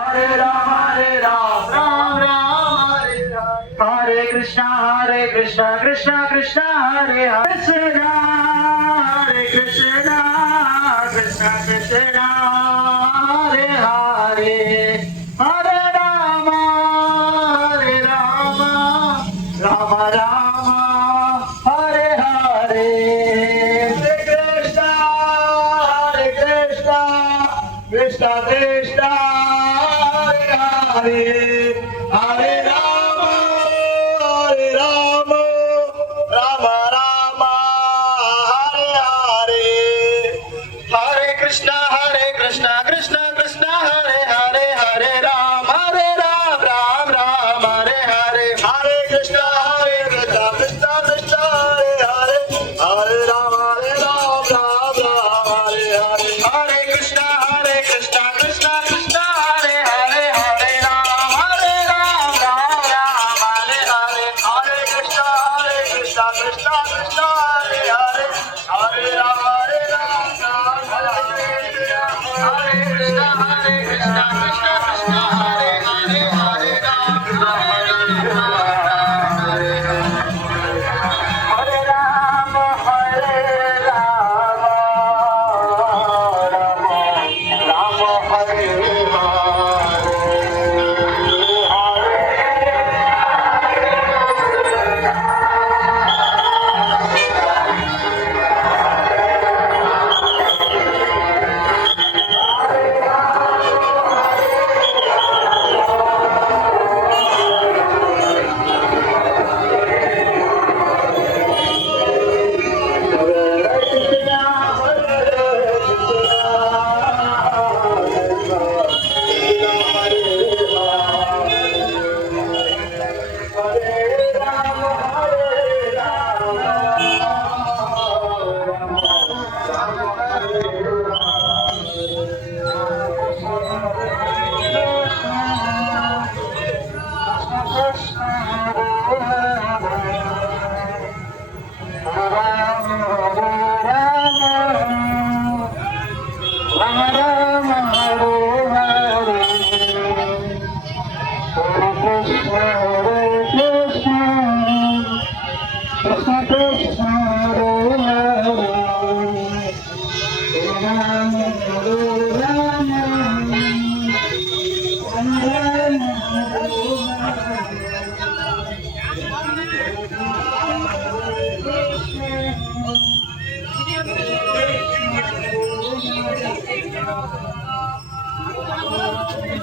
Hare Rama, Ram Ram, Hare Krishna, Krishna Krishna, Hare Hare, Hare Krishna, Krishna Krishna, Hare Hare, Hare Rama, Rama Rama, Hare Hare, Hare Krishna, Krishna Krishna, Hare Hare, Hare Rama, Rama Rama, Hare Hare, Hare Krishna, Krishna Krishna, Hare Hare, Hare Ram, Ram Ram, Hare Hare, Hare Krishna, Krishna Krishna, Hare Hare, Hare Ram, Ram Ram, Hare Hare, Hare Krishna, Krishna Krishna, Hare Hare, Hare Ram, Ram Ram, Hare Hare, Hare Krishna, Krishna Krishna, Hare Hare, Hare Ram, Ram Ram, Hare Krishna, Krishna Krishna, Hare Hare, Hare Ram, Hare Ram, Hare Ram, Ram Hare Thank you.